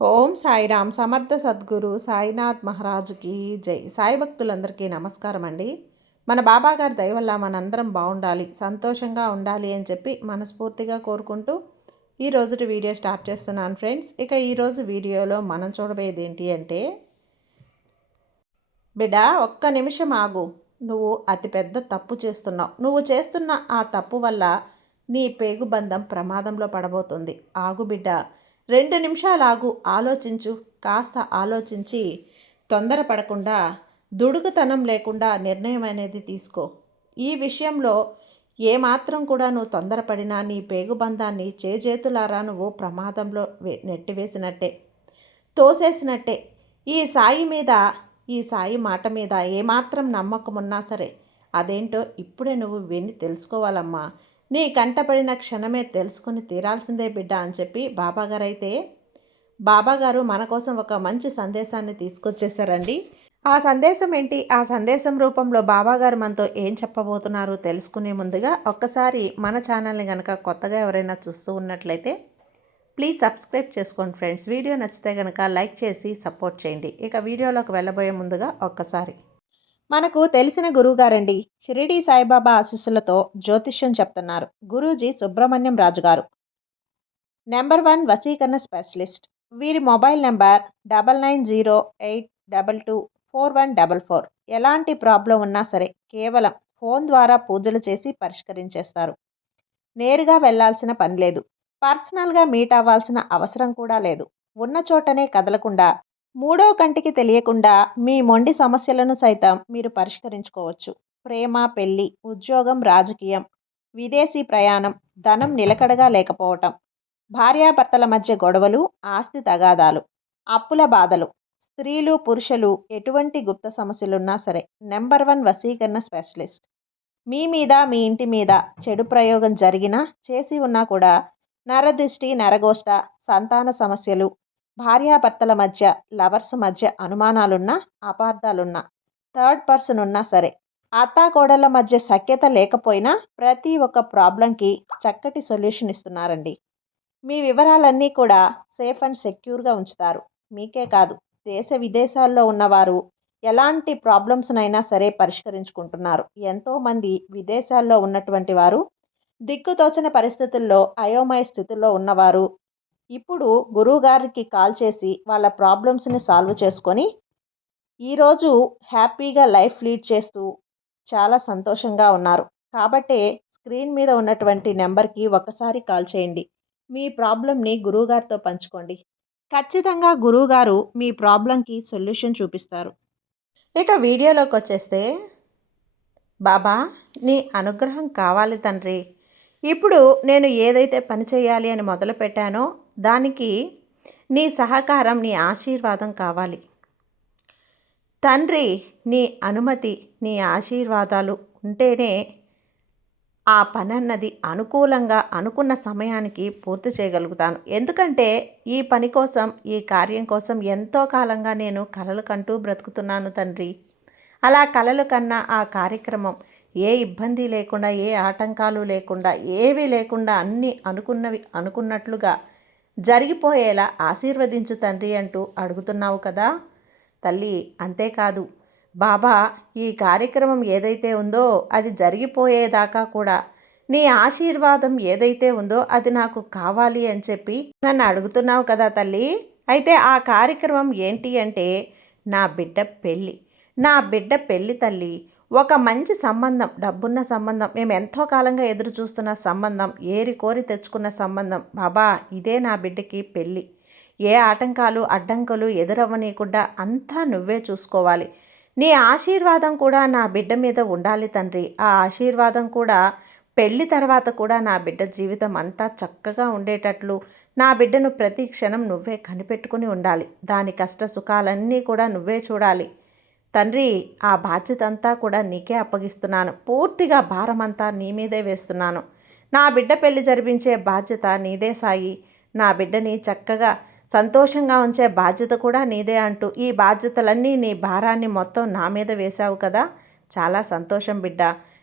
ఓం సాయిరామ్ సమర్థ సద్గురు సాయినాథ్ మహారాజుకి జై. సాయి భక్తులందరికీ నమస్కారం అండి. మన బాబాగారి దయ వల్ల మనందరం బాగుండాలి, సంతోషంగా ఉండాలి అని చెప్పి మనస్ఫూర్తిగా కోరుకుంటూ ఈరోజు వీడియో స్టార్ట్ చేస్తున్నాను ఫ్రెండ్స్. ఇక ఈరోజు వీడియోలో మనం చూడబోయేది ఏంటి అంటే, బిడ్డ ఒక్క నిమిషం ఆగు, నువ్వు అతిపెద్ద తప్పు చేస్తున్నావు. నువ్వు చేస్తున్న ఆ తప్పు వల్ల నీ పేగుబంధం ప్రమాదంలో పడబోతుంది. ఆగు బిడ్డ, 2 నిమిషాలు ఆగు, ఆలోచించు. కాస్త ఆలోచించి తొందరపడకుండా, దుడుకుతనం లేకుండా నిర్ణయం అనేది తీసుకో. ఈ విషయంలో ఏమాత్రం కూడా నువ్వు తొందరపడినా నీ పేగుబంధాన్ని చేజేతులారా నువ్వు ప్రమాదంలో నెట్టివేసినట్టే, తోసేసినట్టే. ఈ సాయి మీద, ఈ సాయి మాట మీద ఏమాత్రం నమ్మకం ఉన్నా సరే అదేంటో ఇప్పుడే నువ్వు విని తెలుసుకోవాలమ్మా. నీ కంటపడిన క్షణమే తెలుసుకుని తీరాల్సిందే బిడ్డ అని చెప్పి బాబాగారు మన కోసం ఒక మంచి సందేశాన్ని తీసుకొచ్చేసారండి. ఆ సందేశం ఏంటి, ఆ సందేశం రూపంలో బాబాగారు మనతో ఏం చెప్పబోతున్నారు తెలుసుకునే ముందుగా ఒక్కసారి మన ఛానల్ని కనుక కొత్తగా ఎవరైనా చూస్తూ ఉన్నట్లయితే ప్లీజ్ సబ్స్క్రైబ్ చేసుకోండి ఫ్రెండ్స్. వీడియో నచ్చితే కనుక లైక్ చేసి సపోర్ట్ చేయండి. ఇక వీడియోలోకి వెళ్ళబోయే ముందుగా ఒక్కసారి మనకు తెలిసిన గురువుగారండి, షిరిడి సాయిబాబా ఆశీస్సులతో జ్యోతిష్యం చెప్తున్నారు గురూజీ సుబ్రహ్మణ్యం రాజు గారు, నెంబర్ 1 వశీకరణ స్పెషలిస్ట్. వీరి మొబైల్ నెంబర్ 9908224144. ఎలాంటి ప్రాబ్లం ఉన్నా సరే కేవలం ఫోన్ ద్వారా పూజలు చేసి పరిష్కరించేస్తారు. నేరుగా వెళ్లాల్సిన పని లేదు, పర్సనల్గా మీట్ అవ్వాల్సిన అవసరం కూడా లేదు. ఉన్న చోటనే కదలకుండా, మూడో కంటికి తెలియకుండా మీ మొండి సమస్యలను సైతం మీరు పరిష్కరించుకోవచ్చు. ప్రేమ, పెళ్లి, ఉద్యోగం, రాజకీయం, విదేశీ ప్రయాణం, ధనం నిలకడగా లేకపోవటం, భార్యాభర్తల మధ్య గొడవలు, ఆస్తి తగాదాలు, అప్పుల బాధలు, స్త్రీలు పురుషులు ఎటువంటి గుప్త సమస్యలున్నా సరే నెంబర్ 1 వశీకరణ స్పెషలిస్ట్. మీ మీద, మీ ఇంటి మీద చెడు ప్రయోగం జరిగినా, చేసి ఉన్నా కూడా నరదృష్టి, నరగోష్ట, సంతాన సమస్యలు, భార్యాభర్తల మధ్య, లవర్స్ మధ్య అనుమానాలున్నా, అపార్థాలున్నా, థర్డ్ పర్సన్ ఉన్నా సరే, అత్తాకోడళ్ళ మధ్య సఖ్యత లేకపోయినా ప్రతి ఒక్క ప్రాబ్లంకి చక్కటి సొల్యూషన్ ఇస్తున్నారండి. మీ వివరాలన్నీ కూడా సేఫ్ అండ్ సెక్యూర్గా ఉంచుతారు. మీకే కాదు, దేశ విదేశాల్లో ఉన్నవారు ఎలాంటి ప్రాబ్లమ్స్నైనా సరే పరిష్కరించుకుంటున్నారు. ఎంతోమంది విదేశాల్లో ఉన్నటువంటి వారు, దిక్కుతోచని పరిస్థితుల్లో అయోమయ స్థితిలో ఉన్నవారు ఇప్పుడు గురువుగారికి కాల్ చేసి వాళ్ళ ప్రాబ్లమ్స్ని సాల్వ్ చేసుకొని ఈరోజు హ్యాపీగా లైఫ్ లీడ్ చేస్తూ చాలా సంతోషంగా ఉన్నారు. కాబట్టే స్క్రీన్ మీద ఉన్నటువంటి నెంబర్కి ఒకసారి కాల్ చేయండి. మీ ప్రాబ్లంని గురువుగారితో పంచుకోండి. ఖచ్చితంగా గురువుగారు మీ ప్రాబ్లంకి సొల్యూషన్ చూపిస్తారు. ఇక వీడియోలోకి వచ్చేస్తే, బాబా నీ అనుగ్రహం కావాలి తండ్రి. ఇప్పుడు నేను ఏదైతే పని చేయాలి అని మొదలుపెట్టానో దానికి నీ సహకారం, నీ ఆశీర్వాదం కావాలి తండ్రి. నీ అనుమతి, నీ ఆశీర్వాదాలు ఉంటేనే ఆ పని అన్నది అనుకూలంగా అనుకున్న సమయానికి పూర్తి చేయగలుగుతాను. ఎందుకంటే ఈ పని కోసం, ఈ కార్యం కోసం ఎంతో కాలంగా నేను కలలు కంటూ బ్రతుకుతున్నాను తండ్రి. అలా కలలు కన్నా ఆ కార్యక్రమం ఏ ఇబ్బంది లేకుండా, ఏ ఆటంకాలు లేకుండా, ఏవి లేకుండా అన్నీ అనుకున్నవి అనుకున్నట్లుగా జరిగిపోయేలా ఆశీర్వదించు తండ్రి అంటూ అడుగుతున్నావు కదా తల్లి. అంతేకాదు బాబా, ఈ కార్యక్రమం ఏదైతే ఉందో అది జరిగిపోయేదాకా కూడా నీ ఆశీర్వాదం ఏదైతే ఉందో అది నాకు కావాలి అని చెప్పి నన్ను అడుగుతున్నావు కదా తల్లి. అయితే ఆ కార్యక్రమం ఏంటి అంటే, నా బిడ్డ పెళ్ళి. నా బిడ్డ పెళ్ళి తల్లి. ఒక మంచి సంబంధం, డబ్బున్న సంబంధం, మేము ఎంతో కాలంగా ఎదురు చూస్తున్న సంబంధం, ఏరి కోరి తెచ్చుకున్న సంబంధం. బాబా, ఇదే నా బిడ్డకి పెళ్ళి. ఏ ఆటంకాలు అడ్డంకులు ఎదురవ్వనీయకుండా అంతా నువ్వే చూసుకోవాలి. నీ ఆశీర్వాదం కూడా నా బిడ్డ మీద ఉండాలి తండ్రి. ఆ ఆశీర్వాదం కూడా పెళ్ళి తర్వాత కూడా నా బిడ్డ జీవితం అంతా చక్కగా ఉండేటట్లు నా బిడ్డను ప్రతి క్షణం నువ్వే కనిపెట్టుకుని ఉండాలి. దాని కష్ట సుఖాలన్నీ కూడా నువ్వే చూడాలి తండ్రి. ఆ బాధ్యత అంతా కూడా నీకే అప్పగిస్తున్నాను. పూర్తిగా భారమంతా నీ మీదే వేస్తున్నాను. నా బిడ్డ పెళ్లి జరిపించే బాధ్యత నీదే సాయి. నా బిడ్డని చక్కగా సంతోషంగా ఉంచే బాధ్యత కూడా నీదే అంటూ ఈ బాధ్యతలన్నీ, నీ భారాన్ని మొత్తం నా మీద వేశావు కదా. చాలా సంతోషం బిడ్డ.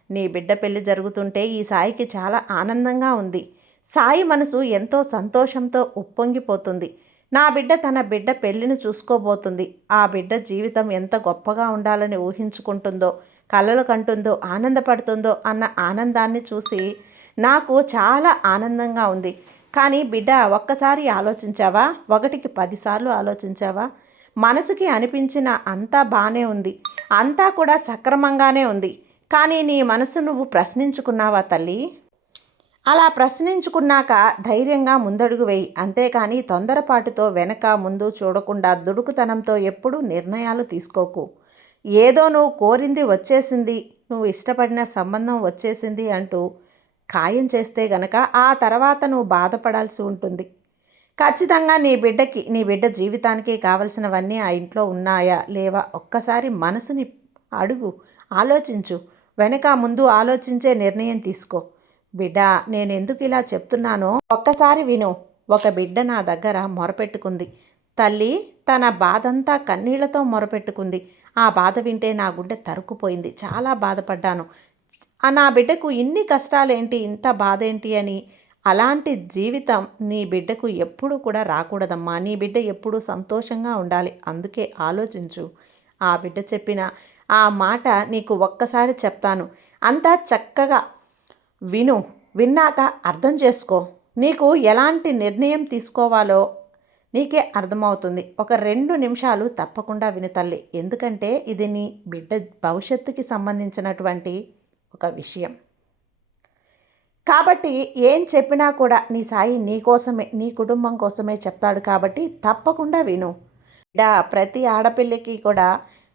నీ బిడ్డ పెళ్లి జరుగుతుంటే ఈ సాయికి చాలా ఆనందంగా ఉంది. సాయి మనసు ఎంతో సంతోషంతో ఉప్పొంగిపోతుంది. నా బిడ్డ తన బిడ్డ పెళ్ళిని చూసుకోబోతుంది. ఆ బిడ్డ జీవితం ఎంత గొప్పగా ఉండాలని ఊహించుకుంటుందో, కలలు కంటుందో, ఆనందపడుతుందో అన్న ఆనందాన్ని చూసి నాకు చాలా ఆనందంగా ఉంది. కానీ బిడ్డ, ఒక్కసారి ఆలోచించావా? 1కి 10 సార్లు ఆలోచించావా? మనసుకి అనిపించిన అంతా బాగానే ఉంది, అంతా కూడా సక్రమంగానే ఉంది. కానీ నీ మనసు నువ్వు ప్రశ్నించుకున్నావా తల్లి? అలా ప్రశ్నించుకున్నాక ధైర్యంగా ముందడుగు వేయి. అంతేకాని తొందరపాటుతో వెనక ముందు చూడకుండా దుడుకుతనంతో ఎప్పుడూ నిర్ణయాలు తీసుకోకు. ఏదో నువ్వు కోరింది వచ్చేసింది, నువ్వు ఇష్టపడిన సంబంధం వచ్చేసింది అంటూ ఖాయం చేస్తే గనక ఆ తర్వాత నువ్వు బాధపడాల్సి ఉంటుంది. ఖచ్చితంగా నీ బిడ్డ జీవితానికి కావలసినవన్నీ ఆ ఇంట్లో ఉన్నాయా లేవా ఒక్కసారి మనసుని అడుగు, ఆలోచించు. వెనక ముందు ఆలోచించే నిర్ణయం తీసుకో. బిడ్డ, నేను ఎందుకు ఇలా చెప్తున్నానో ఒక్కసారి విను. ఒక బిడ్డ నా దగ్గర మొరపెట్టుకుంది. తల్లి తన బాధంతా కన్నీళ్లతో మొరపెట్టుకుంది. ఆ బాధ వింటే నా గుండె తరుక్కుపోయింది. చాలా బాధపడ్డాను. నా బిడ్డకు ఇన్ని కష్టాలేంటి, ఇంత బాధ ఏంటి అని. అలాంటి జీవితం నీ బిడ్డకు ఎప్పుడూ కూడా రాకూడదమ్మా. నీ బిడ్డ ఎప్పుడూ సంతోషంగా ఉండాలి. అందుకే ఆలోచించు. ఆ బిడ్డ చెప్పిన ఆ మాట నీకు ఒక్కసారి చెప్తాను. అంతా చక్కగా విను. విన్నాక అర్థం చేసుకో. నీకు ఎలాంటి నిర్ణయం తీసుకోవాలో నీకే అర్థమవుతుంది. ఒక 2 నిమిషాలు తప్పకుండా విను తల్లి. ఎందుకంటే ఇది నీ బిడ్డ భవిష్యత్తుకి సంబంధించినటువంటి ఒక విషయం. కాబట్టి ఏం చెప్పినా కూడా నీ సాయి నీ కోసమే, నీ కుటుంబం కోసమే చెప్తాడు. కాబట్టి తప్పకుండా విను. ప్రతి ఆడపిల్లకి కూడా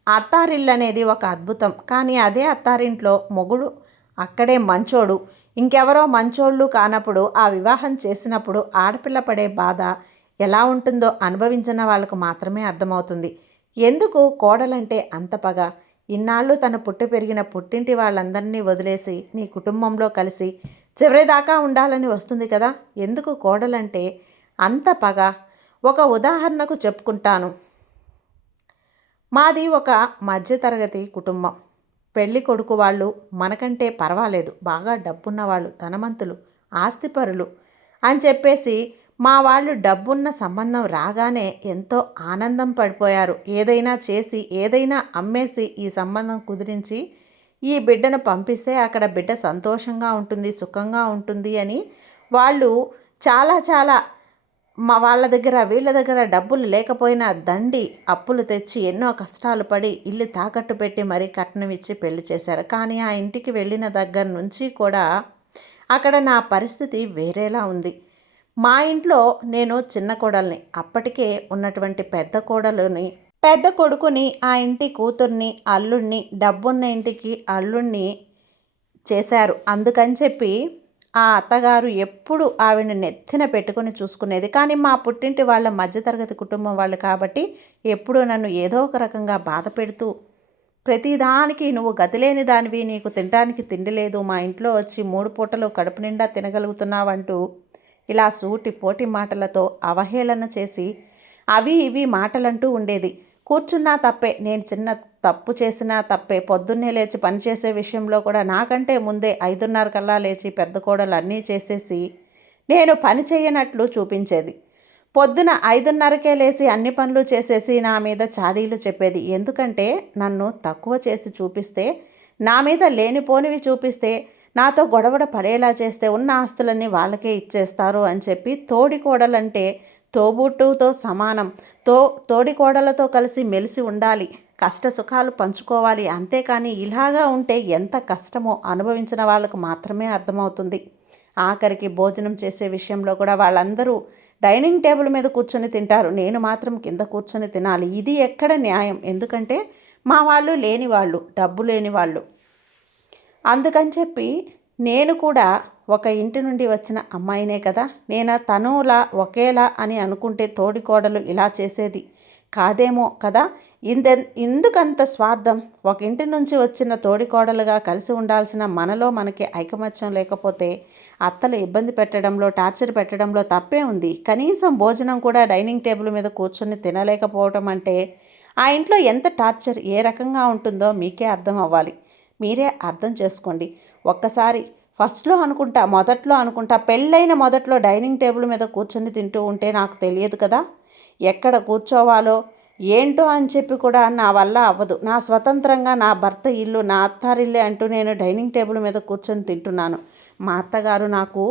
అత్తారిల్లు అనేది ఒక అద్భుతం. కానీ అదే అత్తారింట్లో మొగుడు అక్కడే మంచోడు, ఇంకెవరో మంచోళ్ళు కానప్పుడు ఆ వివాహం చేసినప్పుడు ఆడపిల్ల పడే బాధ ఎలా ఉంటుందో అనుభవించిన వాళ్ళకు మాత్రమే అర్థమవుతుంది. ఎందుకు కోడలంటే అంత పగ? ఇన్నాళ్ళు తను పుట్టి పెరిగిన పుట్టింటి వాళ్ళందరినీ వదిలేసి నీ కుటుంబంలో కలిసి చివరిదాకా ఉండాలని వస్తుంది కదా. ఎందుకు కోడలంటే అంత పగ? ఒక ఉదాహరణకు చెప్పుకుంటాను. మాది ఒక మధ్యతరగతి కుటుంబం. పెళ్ళి కొడుకు వాళ్ళు మనకంటే పర్వాలేదు, బాగా డబ్బున్న వాళ్ళు, ధనవంతులు, ఆస్తిపరులు అని చెప్పేసి మా వాళ్ళు డబ్బున్న సంబంధం రాగానే ఎంతో ఆనందం పడిపోయారు. ఏదైనా చేసి ఏదైనా అమ్మేసి ఈ సంబంధం కుదిరించి ఈ బిడ్డను పంపిస్తే అక్కడ బిడ్డ సంతోషంగా ఉంటుంది, సుఖంగా ఉంటుంది అని వాళ్ళు చాలా వాళ్ళ దగ్గర వీళ్ళ దగ్గర డబ్బులు లేకపోయినా దండి అప్పులు తెచ్చి ఎన్నో కష్టాలు పడి ఇల్లు తాకట్టు పెట్టి మరీ కట్నం ఇచ్చి పెళ్లి చేశారు. కానీ ఆ ఇంటికి వెళ్ళిన దగ్గర నుంచి కూడా అక్కడ నా పరిస్థితి వేరేలా ఉంది. మా ఇంట్లో నేను చిన్న కోడల్ని, అప్పటికే ఉన్నటువంటి పెద్ద కొడుకుని, ఆ ఇంటి కూతుర్ని, అల్లుడిని, డబ్బున్న ఇంటికి అల్లుడిని చేశారు. అందుకని చెప్పి ఆ అత్తగారు ఎప్పుడు ఆవిడని నెత్తిన పెట్టుకుని చూసుకునేది. కానీ మా పుట్టింటి వాళ్ళ మధ్యతరగతి కుటుంబం వాళ్ళు కాబట్టి ఎప్పుడూ నన్ను ఏదో ఒక రకంగా బాధ పెడుతూ, ప్రతిదానికి నువ్వు గతిలేని దానివి, నీకు తినడానికి తిండి లేదు, మా ఇంట్లో వచ్చి 3 పూటలు కడుపు నిండా తినగలుగుతున్నావంటూ ఇలా సూటి పోటి మాటలతో అవహేళన చేసి అవి ఇవి మాటలంటూ ఉండేది. కూర్చున్నా తప్పే, నేను చిన్న తప్పు చేసినా తప్పే. పొద్దున్నే లేచి పనిచేసే విషయంలో కూడా నాకంటే ముందే 5:30 కల్లా లేచి పెద్ద కోడలు అన్నీ చేసేసి నేను పని చేయనట్లు చూపించేది. పొద్దున 5:30కే లేచి అన్ని పనులు చేసేసి నా మీద చాడీలు చెప్పేది. ఎందుకంటే నన్ను తక్కువ చేసి చూపిస్తే, నా మీద లేనిపోనివి చూపిస్తే, నాతో గొడవడ పడేలా చేస్తే ఉన్న ఆస్తులన్నీ వాళ్ళకే ఇచ్చేస్తారు అని చెప్పి తోడి కోడలంటే తోబుట్టుతో సమానం, తోడి కోడలతో కలిసి మెలిసి ఉండాలి, కష్ట సుఖాలు పంచుకోవాలి. అంతేకాని ఇలాగా ఉంటే ఎంత కష్టమో అనుభవించిన వాళ్ళకు మాత్రమే అర్థమవుతుంది. ఆఖరికి భోజనం చేసే విషయంలో కూడా వాళ్ళందరూ డైనింగ్ టేబుల్ మీద కూర్చొని తింటారు, నేను మాత్రం కింద కూర్చొని తినాలి. ఇది ఎక్కడ న్యాయం? ఎందుకంటే మా వాళ్ళు లేని వాళ్ళు, డబ్బు లేని వాళ్ళు. అందుకని చెప్పి నేను కూడా ఒక ఇంటి నుండి వచ్చిన అమ్మాయినే కదా, నేను తనులా ఒకేలా అని అనుకుంటే తోడి కోడలు ఇలా చేసేది కాదేమో కదా. ఎందుకంత స్వార్థం? ఒక ఇంటి నుంచి వచ్చిన తోడి కోడలుగా కలిసి ఉండాల్సిన మనలో మనకి ఐకమత్యం లేకపోతే అత్తలు ఇబ్బంది పెట్టడంలో, టార్చర్ పెట్టడంలో తప్పే ఉంది. కనీసం భోజనం కూడా డైనింగ్ టేబుల్ మీద కూర్చొని తినలేకపోవటం అంటే ఆ ఇంట్లో ఎంత టార్చర్, ఏ రకంగా ఉంటుందో మీకే అర్థం అవ్వాలి. మీరే అర్థం చేసుకోండి. ఒక్కసారి మొదట్లో అనుకుంటా పెళ్ళైన మొదట్లో డైనింగ్ టేబుల్ మీద కూర్చొని తింటూ ఉంటే నాకు తెలియదు కదా. ఎక్కడ కూర్చోవాలో ఏంటో అని చెప్పి కూడా నా వల్ల అవ్వదు. నా స్వతంత్రంగా నా భర్త ఇల్లు, నా అత్తారిల్లే అంటూ నేను డైనింగ్ టేబుల్ మీద కూర్చొని తింటున్నాను. మా అత్తగారు నాకు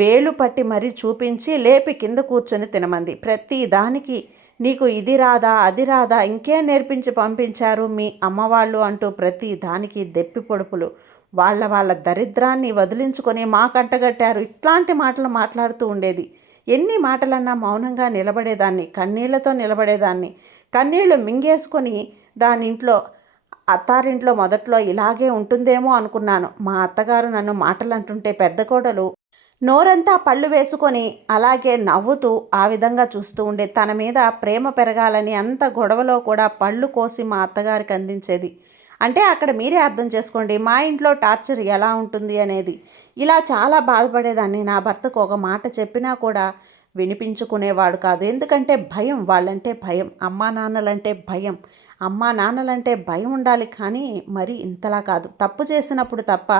వేలు పట్టి మరీ చూపించి లేపి కింద కూర్చొని తినమంది. ప్రతి దానికి నీకు ఇది రాదా, అది రాదా, ఇంకేం నేర్పించి పంపించారు మీ అమ్మవాళ్ళు అంటూ ప్రతి దానికి దెప్పి పొడుపులు. వాళ్ళ దరిద్రాన్ని వదిలించుకొని మాకంటగట్టారు. ఇట్లాంటి మాటలు మాట్లాడుతూ ఉండేది. ఎన్ని మాటలన్నా మౌనంగా నిలబడేదాన్ని, కన్నీళ్లతో నిలబడేదాన్ని. కన్నీళ్లు మింగేసుకొని దానింట్లో అత్తారింట్లో మొదట్లో ఇలాగే ఉంటుందేమో అనుకున్నాను. మా అత్తగారు నన్ను మాటలు అంటుంటే పెద్ద కోడలు నోరంతా పళ్ళు వేసుకొని అలాగే నవ్వుతూ ఆ విధంగా చూస్తూ ఉండే. తన మీద ప్రేమ పెరగాలని అంత గొడవలో కూడా పళ్ళు కోసి మా అత్తగారికి అందించేది. అంటే అక్కడ మీరే అర్థం చేసుకోండి మా ఇంట్లో టార్చర్ ఎలా ఉంటుంది అనేది. ఇలా చాలా బాధపడేదాన్ని. నా భర్తకు ఒక మాట చెప్పినా కూడా వినిపించుకునేవాడు కాదు. ఎందుకంటే భయం, వాళ్ళంటే భయం, అమ్మా నాన్నలంటే భయం. అమ్మా నాన్నలంటే భయం ఉండాలి, కానీ మరి ఇంతలా కాదు. తప్పు చేసినప్పుడు తప్ప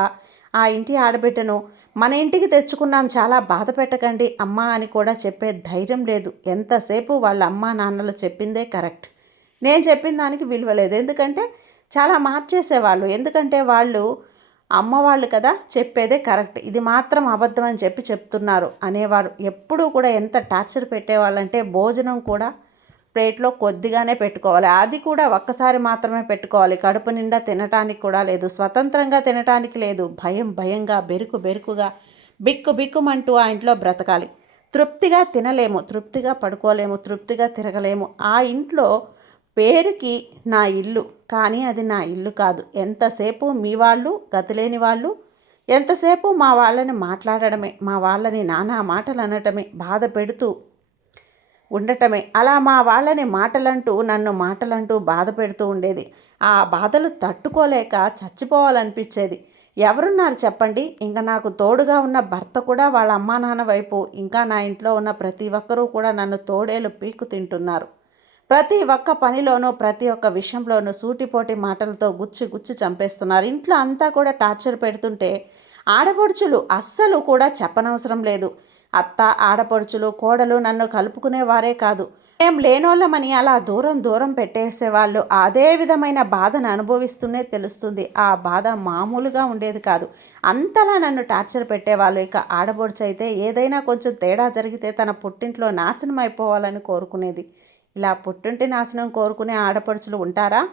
ఆ ఇంటి ఆడబిడ్డను మన ఇంటికి తెచ్చుకున్నాం, చాలా బాధ పెట్టకండి అమ్మా అని కూడా చెప్పే ధైర్యం లేదు. ఎంతసేపు వాళ్ళ అమ్మా నాన్నలు చెప్పిందే కరెక్ట్, నేను చెప్పిన దానికి విలువ లేదు. ఎందుకంటే చాలా మార్చేసేవాళ్ళు. ఎందుకంటే వాళ్ళు అమ్మవాళ్ళు కదా, చెప్పేదే కరెక్ట్, ఇది మాత్రం అబద్ధం అని చెప్తున్నారు అనేవారు. ఎప్పుడూ కూడా ఎంత టార్చర్ పెట్టేవాళ్ళంటే భోజనం కూడా ప్లేట్లో కొద్దిగానే పెట్టుకోవాలి, అది కూడా ఒక్కసారి మాత్రమే పెట్టుకోవాలి. కడుపు నిండా తినటానికి కూడా లేదు, స్వతంత్రంగా తినటానికి లేదు. భయంగా బెరుకుగా బిక్కుమంటూ ఆ ఇంట్లో బ్రతకాలి. తృప్తిగా తినలేము, తృప్తిగా పడుకోలేము, తృప్తిగా తిరగలేము. ఆ ఇంట్లో పేరుకి నా ఇల్లు, కానీ అది నా ఇల్లు కాదు. ఎంతసేపు మీ వాళ్ళు, గతిలేని వాళ్ళు, ఎంతసేపు మా వాళ్ళని మాట్లాడడమే, మా వాళ్ళని నానా మాటలు అనటమే, బాధ పెడుతూ ఉండటమే. అలా మా వాళ్ళని నన్ను మాటలంటూ బాధ పెడుతూ ఉండేది. ఆ బాధలు తట్టుకోలేక చచ్చిపోవాలనిపించేది. ఎవరున్నారు చెప్పండి? ఇంకా నాకు తోడుగా ఉన్న భర్త కూడా వాళ్ళ అమ్మా నాన్న వైపు, ఇంకా నా ఇంట్లో ఉన్న ప్రతి ఒక్కరూ కూడా నన్ను తోడేలు పీకు తింటున్నారు. ప్రతి ఒక్క పనిలోనూ, ప్రతి ఒక్క విషయంలోనూ సూటిపోటి మాటలతో గుచ్చి చంపేస్తున్నారు. ఇంట్లో అంతా కూడా టార్చర్ పెడుతుంటే ఆడపడుచులు అస్సలు కూడా చెప్పనవసరం లేదు. అత్త, ఆడపడుచులు, కోడలు నన్ను కలుపుకునేవారే కాదు. మేము లేనోళ్ళమని అలా దూరం పెట్టేసేవాళ్ళు. అదే విధమైన బాధను అనుభవిస్తూనే తెలుస్తుంది. ఆ బాధ మామూలుగా ఉండేది కాదు. అంతలా నన్ను టార్చర్ పెట్టేవాళ్ళు. ఇక ఆడపడుచు అయితే ఏదైనా కొంచెం తేడా జరిగితే తన పుట్టింట్లో నాశనం అయిపోవాలని కోరుకునేది. ఇలా పుట్టింటి నాశనం కోరుకునే ఆడపడుచులు ఉంటారా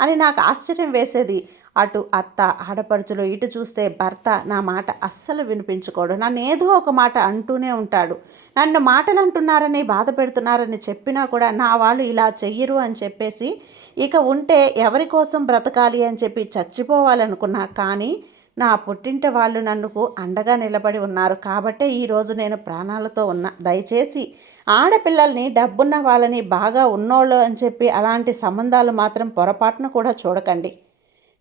అని నాకు ఆశ్చర్యం వేసేది. అటు అత్త, ఆడపడుచులు, ఇటు చూస్తే భర్త నా మాట అస్సలు వినిపించుకోడు. నన్ను ఏదో ఒక మాట అంటూనే ఉంటాడు. నన్ను మాటలు అంటున్నారని, బాధ పెడుతున్నారని చెప్పినా కూడా నా వాళ్ళు ఇలా చెయ్యరు అని చెప్పేసి ఇక ఉంటే ఎవరి కోసం బ్రతకాలి అని చెప్పి చచ్చిపోవాలనుకున్నా. కానీ నా పుట్టింటి వాళ్ళు నన్నుకు అండగా నిలబడి ఉన్నారు కాబట్టే ఈరోజు నేను ప్రాణాలతో ఉన్నా. దయచేసి ఆడపిల్లల్ని, డబ్బున్న వాళ్ళని, బాగా ఉన్నోళ్ళు అని చెప్పి అలాంటి సంబంధాలు మాత్రం పొరపాటున కూడా చూడకండి,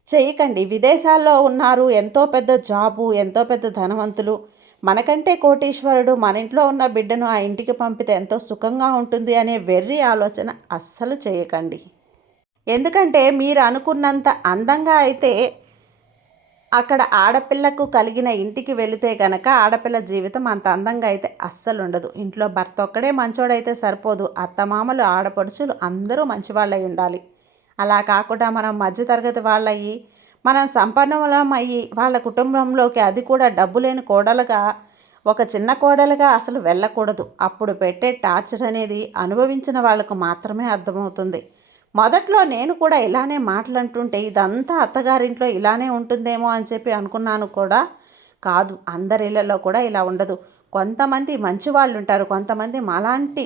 చేయకండి. విదేశాల్లో ఉన్నారు, ఎంతో పెద్ద జాబు, ఎంతో పెద్ద ధనవంతులు, మనకంటే కోటీశ్వరుడు, మన ఇంట్లో ఉన్న బిడ్డను ఆ ఇంటికి పంపితే ఎంతో సుఖంగా ఉంటుంది అనే వెర్రి ఆలోచన అస్సలు చేయకండి. ఎందుకంటే మీరు అనుకున్నంత అందంగా అయితే అక్కడ ఆడపిల్లకు కలిగిన ఇంటికి వెళితే కనుక ఆడపిల్ల జీవితం అంత అందంగా అయితే అస్సలు ఉండదు. ఇంట్లో భర్త ఒక్కడే మంచోడైతే సరిపోదు, అత్తమామలు, ఆడపడుచులు అందరూ మంచివాళ్ళై ఉండాలి. అలా కాకుండా మనం మధ్యతరగతి వాళ్ళయ్యి, మనం సంపన్నులం అయ్యి వాళ్ళ కుటుంబంలోకి, అది కూడా డబ్బు లేని కోడలుగా, ఒక చిన్న కోడలుగా అసలు వెళ్ళకూడదు. అప్పుడు పెట్టే టార్చర్ అనేది అనుభవించిన వాళ్ళకు మాత్రమే అర్థమవుతుంది. మొదట్లో నేను కూడా ఇలానే మాటలంటుంటే ఇదంతా అత్తగారింట్లో ఇలానే ఉంటుందేమో అని చెప్పి అనుకున్నాను కూడా. కాదు, అందరి ఇళ్లలో కూడా ఇలా ఉండదు. కొంతమంది మంచి వాళ్ళు ఉంటారు, కొంతమంది మాలాంటి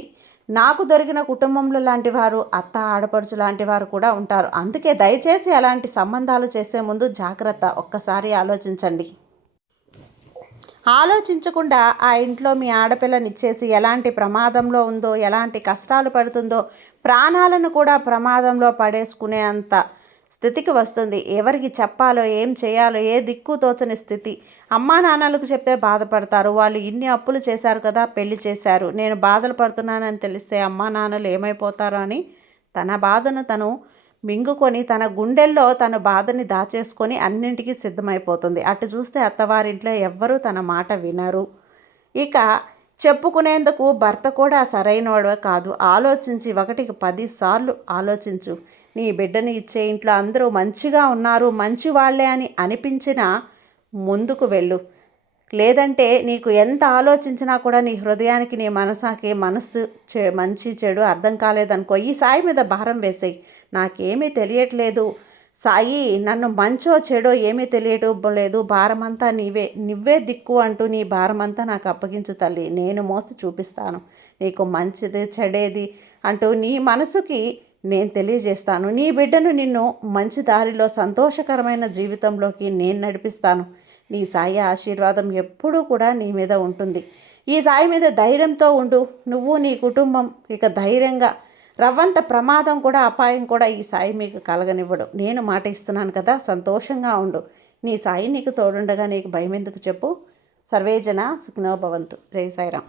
నాకు దొరికిన కుటుంబంలో లాంటి వారు, అత్త, ఆడపడుచు లాంటి వారు కూడా ఉంటారు. అందుకే దయచేసి అలాంటి సంబంధాలు చేసే ముందు జాగ్రత్త, ఒక్కసారి ఆలోచించండి. ఆలోచించకుండా ఆ ఇంట్లో మీ ఆడపిల్లనిచ్చేసి ఎలాంటి ప్రమాదంలో ఉందో, ఎలాంటి కష్టాలు పడుతుందో, ప్రాణాలను కూడా ప్రమాదంలో పడేసుకునే అంత స్థితికి వస్తుంది. ఎవరికి చెప్పాలో, ఏం చేయాలో ఏ దిక్కు తోచని స్థితి. అమ్మా నాన్నలకు చెప్తే బాధపడతారు. వాళ్ళు ఇన్ని అప్పులు చేశారు కదా, పెళ్లి చేశారు, నేను బాధలు పడుతున్నానని తెలిస్తే అమ్మా నాన్నలు ఏమైపోతారో అని తన బాధను తను మింగుకొని, తన గుండెల్లో తన బాధని దాచేసుకొని అన్నింటికీ సిద్ధమైపోతుంది. అటు చూస్తే అత్తవారింట్లో ఎవ్వరూ తన మాట వినరు. ఇక చెప్పుకునేందుకు భర్త కూడా సరైనవాడు కాదు. ఆలోచించి 1కి 10 సార్లు ఆలోచించు. నీ బిడ్డని ఇచ్చే ఇంట్లో అందరూ మంచిగా ఉన్నారు, మంచి వాళ్ళే అని అనిపించినా ముందుకు వెళ్ళు. లేదంటే నీకు ఎంత ఆలోచించినా కూడా నీ హృదయానికి, నీ మనసాకి మంచి చెడు అర్థం కాలేదనుకో, ఈ సాయి మీద భారం వేసేయి. నాకేమీ తెలియట్లేదు సాయి, నన్ను మంచో చెడో ఏమీ తెలియటం లేదు, భారమంతా నువ్వే దిక్కు అంటూ నీ భారమంతా నాకు అప్పగించు తల్లి. నేను మోసి చూపిస్తాను నీకు మంచిది చెడేది అంటూ నీ మనసుకి నేను తెలియజేస్తాను. నీ బిడ్డను నిన్ను మంచి దారిలో సంతోషకరమైన జీవితంలోకి నేను నడిపిస్తాను. నీ సాయి ఆశీర్వాదం ఎప్పుడూ కూడా నీ మీద ఉంటుంది. ఈ సాయి మీద ధైర్యంతో ఉండు. నువ్వు నీ కుటుంబం ఇక ధైర్యంగా, రవ్వంత ప్రమాదం కూడా, అపాయం కూడా ఈ సాయి మీకు కలగనివ్వడు. నేను మాట ఇస్తున్నాను కదా, సంతోషంగా ఉండు. నీ సాయి నీకు తోడుండగా నీకు భయం ఎందుకు చెప్పు. సర్వేజన సుఖినో భవంతు. జై సాయిరాం.